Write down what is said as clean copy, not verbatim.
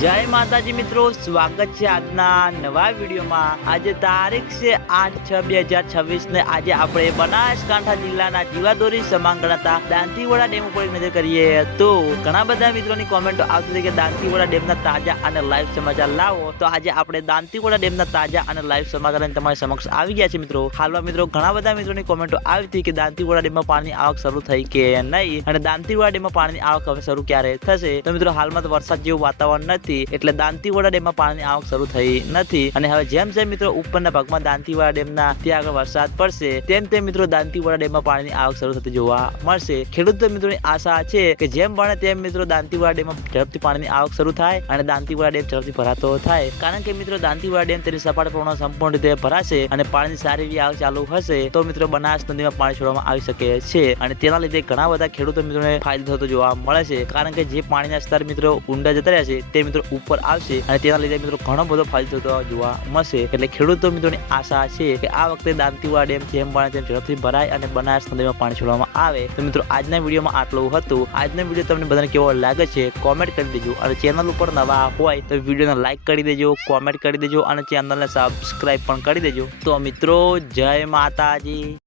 जय माताजी मित्रों, स्वागत है આજના નવા વિડીયોમાં। આજે તારીખ છે 8/6/2026 ને આજે આપણે બનાસકાંઠા જિલ્લાના જીવાદોરી સમાન ગણાતા દાંતીવાડા ડેમ ઉપર નજર કરીએ તો ઘણા બધા મિત્રોની કોમેન્ટો આવતી હતી કે દાંતીવાડા ડેમના તાજા અને લાઈવ સમાચાર લાવો। તો આજે આપણે દાંતીવાડા ડેમના તાજા અને લાઈવ સમાચાર તમારી સમક્ષ આવી ગયા છે મિત્રો। હાલમાં મિત્રો ઘણા બધા મિત્રોની કોમેન્ટો આવી હતી કે દાંતીવાડા ડેમમાં પાણીની આવક શરૂ થઈ કે નહીં અને દાંતીવાડા ડેમમાં પાણીની આવક હવે શરૂ ક્યારે થશે। તો મિત્રો હાલમાં તો વરસાદ જેવું વાતાવરણ નથી એટલે દાંતીવાડા ડેમમાં પાણીની આવક શરૂ થઈ નથી અને હવે જેમ જેમ મિત્રો ઉપરના ભાગમાં દાંતીવાડા ડેમના ત્યાં આગળ વરસાદ પડશે તેમ મિત્રો દાંતીવાડા ડેમમાં પાણીની આવક શરૂ થતી જોવા મળશે। ખેડૂત મિત્રોની આશા છે કે જેમ બને તેમ મિત્રો દાંતીવાડા ડેમમાં ઝડપથી પાણીની આવક શરૂ થાય અને દાંતીવાડા ડેમ ઝડપથી ભરાતો થાય, કારણ કે મિત્રો દાંતીવાડા ડેમ તેની સપાટ પ્રમાણમાં સંપૂર્ણ રીતે ભરાશે અને પાણીની સારી એવી આવક ચાલુ હશે તો મિત્રો બનાસ નદીમાં પાણી છોડવામાં આવી શકે છે અને તેના લીધે ઘણા બધા ખેડૂતો મિત્રોને ફાયદો થતો જોવા મળે છે, કારણ કે જે પાણીના સ્તર મિત્રો ઊંડા જતા રહ્યા છે તે મિત્રો ઉપર આવશે અને તેના લીધે મિત્રો ઘણો બધો ફાયદો થતો જોવા મળશે। એટલે ખેડૂતો મિત્રોની આશા છે કે આ વખતે દાંતીવાડા ડેમ જેમ બને તેમ ઝડપથી ભરાય અને બનાસ નદીમાં પાણી છોડવામાં આવે। તો મિત્રો આજના વિડીયોમાં આટલું હતું। આજનો વિડીયો તમને બધાને કેવો લાગે છે કોમેન્ટ કરી દેજો અને ચેનલ ઉપર નવા હોય તો વિડીયોને લાઈક કરી દેજો, કોમેન્ટ કરી દેજો અને ચેનલને સબસ્ક્રાઇબ પણ કરી દેજો। તો મિત્રો જય માતાજી।